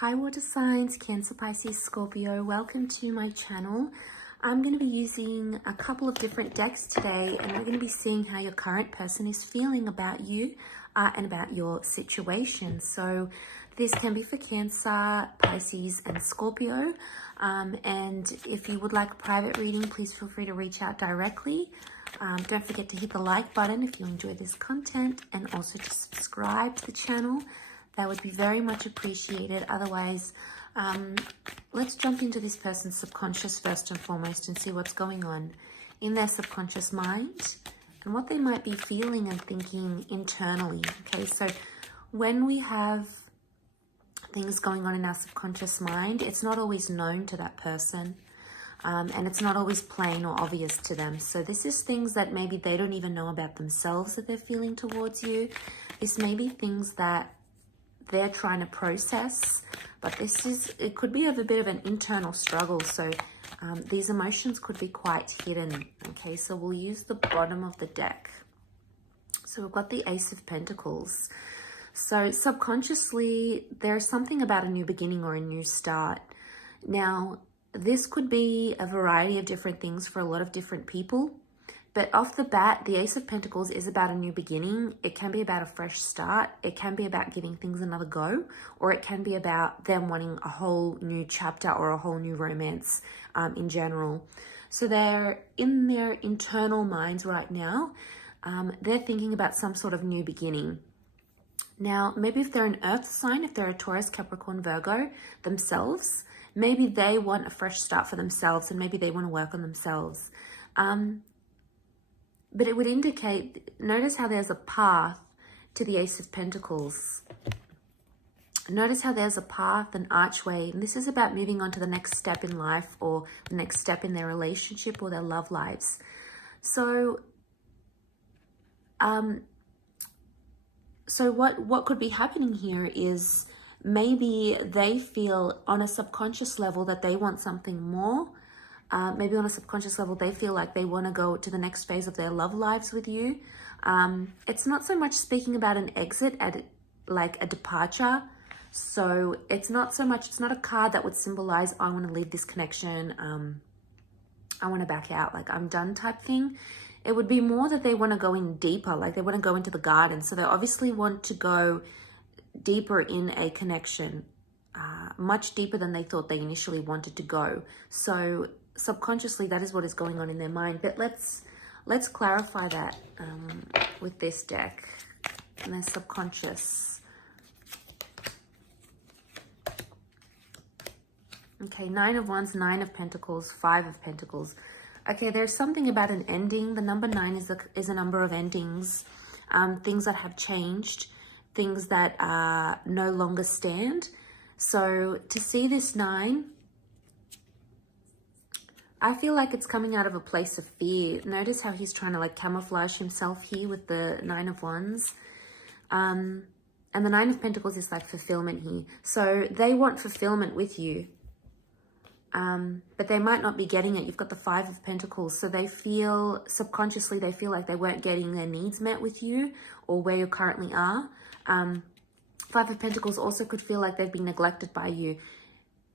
Hi water signs, Cancer, Pisces, Scorpio. Welcome to my channel. I'm going to be using a couple of different decks today, and we're going to be seeing how your current person is feeling about you and about your situation. So this can be for Cancer, Pisces, and Scorpio. And if you would like a private reading, please feel free to reach out directly. Don't forget to hit the like button if you enjoy this content, and also to subscribe to the channel. That would be very much appreciated. Otherwise, let's jump into this person's subconscious first and foremost and see what's going on in their subconscious mind and what they might be feeling and thinking internally. Okay, so when we have things going on in our subconscious mind, it's not always known to that person. And it's not always plain or obvious to them. So this is things that maybe they don't even know about themselves that they're feeling towards you. This may be things that they're trying to process, but it could be of a bit of an internal struggle. So these emotions could be quite hidden. Okay, so we'll use the bottom of the deck. So we've got the Ace of Pentacles. So subconsciously, there's something about a new beginning or a new start. Now, this could be a variety of different things for a lot of different people. But off the bat, the Ace of Pentacles is about a new beginning. It can be about a fresh start. It can be about giving things another go. Or it can be about them wanting a whole new chapter or a whole new romance in general. So they're in their internal minds right now. They're thinking about some sort of new beginning. Now, maybe if they're an Earth sign, if they're a Taurus, Capricorn, Virgo themselves, maybe they want a fresh start for themselves and maybe they want to work on themselves. But it would indicate, notice how there's a path to the Ace of Pentacles. Notice how there's a path, an archway, and this is about moving on to the next step in life or the next step in their relationship or their love lives. So, what could be happening here is maybe they feel on a subconscious level that they want something more. Maybe on a subconscious level, they feel like they want to go to the next phase of their love lives with you. It's not so much speaking about an exit, like a departure. So it's not so much, it's not a card that would symbolize, I want to leave this connection. I want to back out, like I'm done type thing. It would be more that they want to go in deeper, like they want to go into the garden. So they obviously want to go deeper in a connection, much deeper than they thought they initially wanted to go. So subconsciously, that is what is going on in their mind. But let's clarify that with this deck and their subconscious. Okay, Nine of Wands, Nine of Pentacles, Five of Pentacles. Okay, there's something about an ending. The number 9 is a number of endings, things that have changed, things that no longer stand. So to see this 9, I feel like it's coming out of a place of fear. Notice how he's trying to like camouflage himself here with the Nine of Wands. And the Nine of Pentacles is like fulfillment here. So they want fulfillment with you. But they might not be getting it. You've got the Five of Pentacles. So they feel, subconsciously, they feel like they weren't getting their needs met with you or where you currently are. Five of Pentacles also could feel like they've been neglected by you.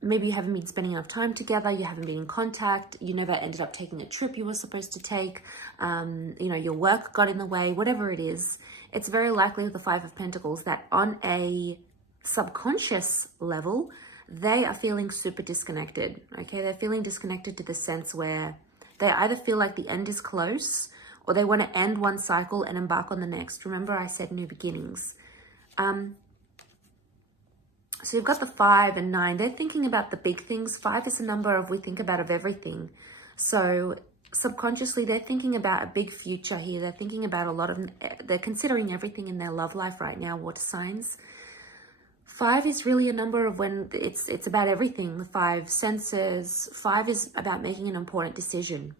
Maybe you haven't been spending enough time together. You haven't been in contact. You never ended up taking a trip you were supposed to take. You know, your work got in the way, whatever it is. It's very likely with the Five of Pentacles that on a subconscious level, they are feeling super disconnected. Okay, they're feeling disconnected to the sense where they either feel like the end is close or they want to end one cycle and embark on the next. Remember I said new beginnings. So you've got the 5 and 9. They're thinking about the big things. 5 is a number of we think about of everything. So subconsciously, they're thinking about a big future here. They're thinking about a lot of, they're considering everything in their love life right now, water signs. 5 is really a number of when it's about everything. The 5 senses. 5 is about making an important decision.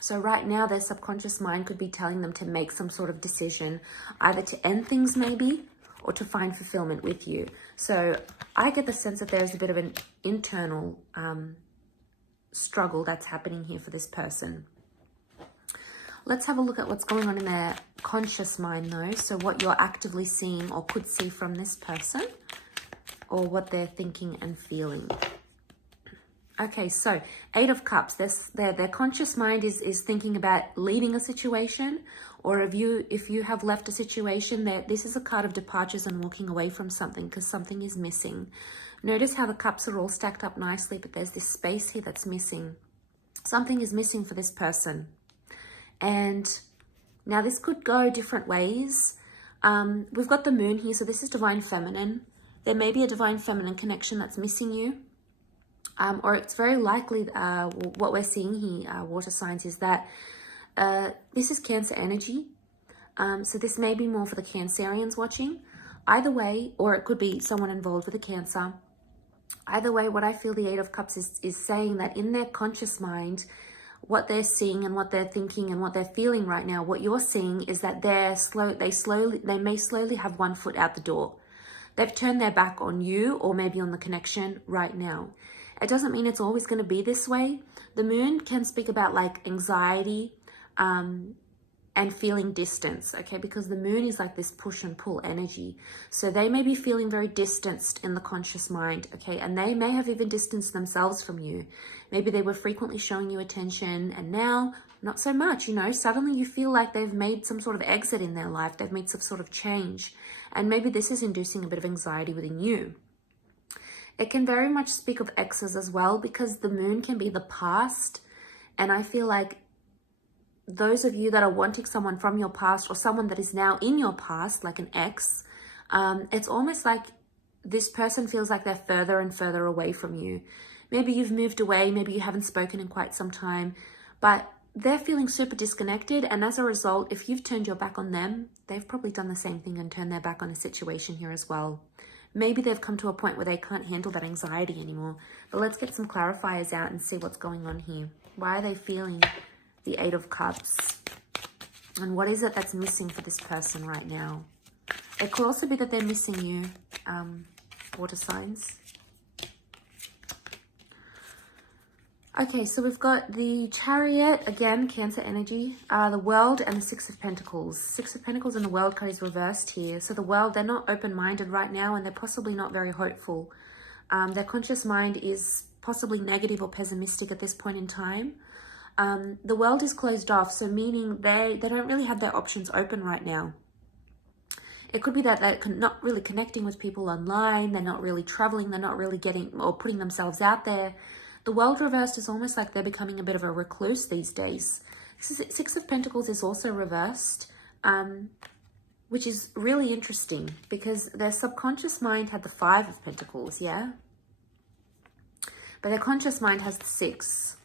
So right now, their subconscious mind could be telling them to make some sort of decision, either to end things maybe, or to find fulfillment with you. So I get the sense that there's a bit of an internal struggle that's happening here for this person. Let's have a look at what's going on in their conscious mind though. So what you're actively seeing or could see from this person or what they're thinking and feeling. Okay, so Eight of Cups, their conscious mind is thinking about leaving a situation, or if you have left a situation, this is a card of departures and walking away from something because something is missing. Notice how the cups are all stacked up nicely, but there's this space here that's missing. Something is missing for this person. And now this could go different ways. We've got the moon here, so this is divine feminine. There may be a divine feminine connection that's missing you. Or it's very likely what we're seeing here, water signs, is that this is Cancer energy. So this may be more for the Cancerians watching. Either way, or it could be someone involved with a Cancer. Either way, what I feel the Eight of Cups is saying that in their conscious mind, what they're seeing and what they're thinking and what they're feeling right now, what you're seeing is that they may slowly have one foot out the door. They've turned their back on you or maybe on the connection right now. It doesn't mean it's always going to be this way. The moon can speak about like anxiety and feeling distance, okay? Because the moon is like this push and pull energy. So they may be feeling very distanced in the conscious mind, okay? And they may have even distanced themselves from you. Maybe they were frequently showing you attention and now not so much, you know? Suddenly you feel like they've made some sort of exit in their life. They've made some sort of change. And maybe this is inducing a bit of anxiety within you. It can very much speak of exes as well, because the moon can be the past. And I feel like those of you that are wanting someone from your past or someone that is now in your past, like an ex, it's almost like this person feels like they're further and further away from you. Maybe you've moved away, maybe you haven't spoken in quite some time, but they're feeling super disconnected. And as a result, if you've turned your back on them, they've probably done the same thing and turned their back on a situation here as well. Maybe they've come to a point where they can't handle that anxiety anymore. But let's get some clarifiers out and see what's going on here. Why are they feeling the Eight of Cups? And what is it that's missing for this person right now? It could also be that they're missing you, water signs. Okay, so we've got the Chariot, again, Cancer energy, the World, and the Six of Pentacles. Six of Pentacles and the World card is reversed here. So the World, they're not open-minded right now, and they're possibly not very hopeful. Their conscious mind is possibly negative or pessimistic at this point in time. The World is closed off, so meaning they don't really have their options open right now. It could be that they're not really connecting with people online, they're not really traveling, they're not really getting or putting themselves out there. The World reversed is almost like they're becoming a bit of a recluse these days. Six of Pentacles is also reversed, which is really interesting because their subconscious mind had the Five of Pentacles, yeah? But their conscious mind has the Six.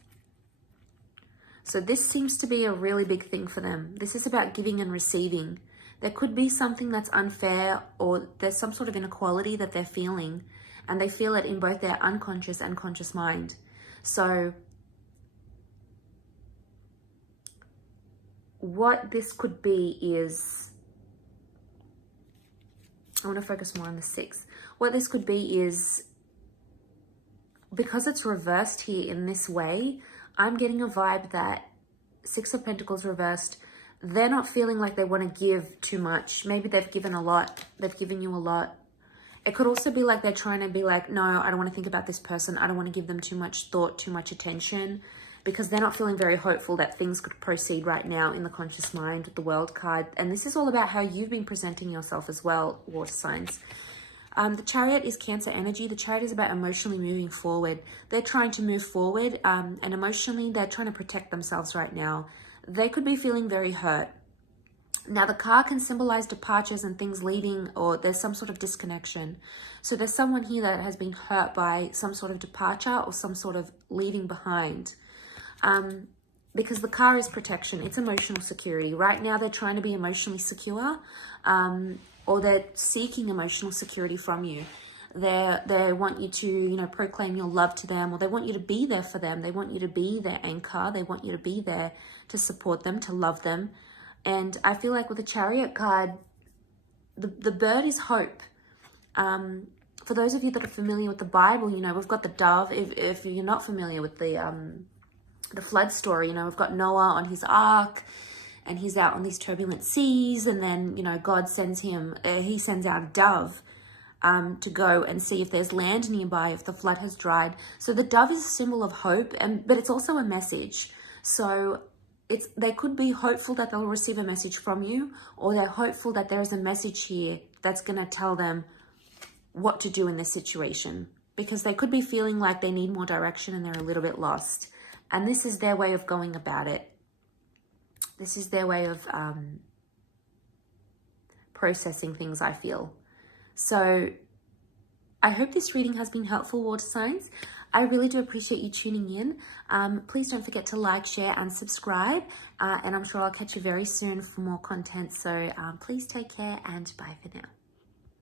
So this seems to be a really big thing for them. This is about giving and receiving. There could be something that's unfair, or there's some sort of inequality that they're feeling, and they feel it in both their unconscious and conscious mind. So what this could be is, I want to focus more on the Six. What this could be is, because it's reversed here in this way, I'm getting a vibe that Six of Pentacles reversed, they're not feeling like they want to give too much. Maybe they've given a lot. They've given you a lot. It could also be like they're trying to be like, no, I don't want to think about this person. I don't want to give them too much thought, too much attention, because they're not feeling very hopeful that things could proceed right now in the conscious mind with the World card. And this is all about how you've been presenting yourself as well, water signs. The Chariot is Cancer energy. The Chariot is about emotionally moving forward. They're trying to move forward, and emotionally they're trying to protect themselves right now. They could be feeling very hurt. Now, the car can symbolize departures and things leaving, or there's some sort of disconnection. So there's someone here that has been hurt by some sort of departure or some sort of leaving behind. Because the car is protection. It's emotional security. Right now, they're trying to be emotionally secure, or they're seeking emotional security from you. They want you to, you know, proclaim your love to them, or they want you to be there for them. They want you to be their anchor. They want you to be there to support them, to love them. And I feel like with the Chariot card, the bird is hope. For those of you that are familiar with the Bible, you know, we've got the dove. If you're not familiar with the flood story, you know, we've got Noah on his ark, and he's out on these turbulent seas, and then, you know, God sends him, he sends out a dove. to go and see if there's land nearby, if the flood has dried. So the dove is a symbol of hope, but it's also a message. So they could be hopeful that they'll receive a message from you, or they're hopeful that there's a message here that's going to tell them what to do in this situation, because they could be feeling like they need more direction and they're a little bit lost. And this is their way of going about it. This is their way of processing things, I feel. So I hope this reading has been helpful, water signs. I really do appreciate you tuning in. Please don't forget to like, share, and subscribe. And I'm sure I'll catch you very soon for more content. So please take care and bye for now.